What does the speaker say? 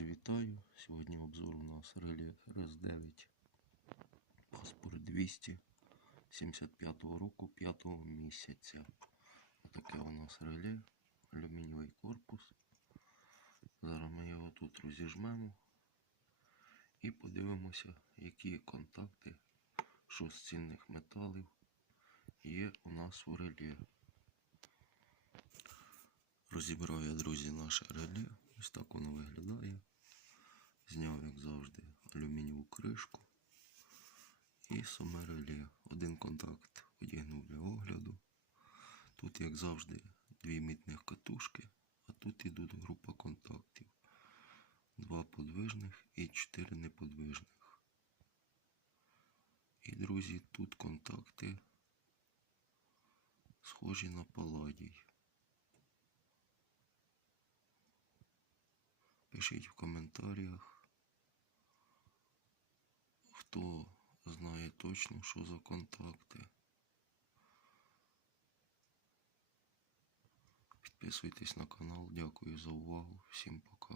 Друзі, вітаю! Сьогодні обзор у нас реле РС-9 паспорт 275 року 5 го місяця. Отаке у нас реле, алюмінієвий корпус. Зараз ми його тут розіжмемо і подивимося, які контакти, що з цінних металів є у нас у реле. Розібрав я, друзі, наше реле. Ось так воно виглядає. Зняв, як завжди, алюмінієву кришку. І саме. Один контакт одягнув для огляду. Тут, як завжди, дві мітних катушки, а тут ідуть група контактів. Два подвижних і чотири неподвижних. І, друзі, тут контакти схожі на паладій. Пишіть в коментарях, хто знає точно, що за контакти. Підписуйтесь на канал. Дякую за увагу. Всім пока.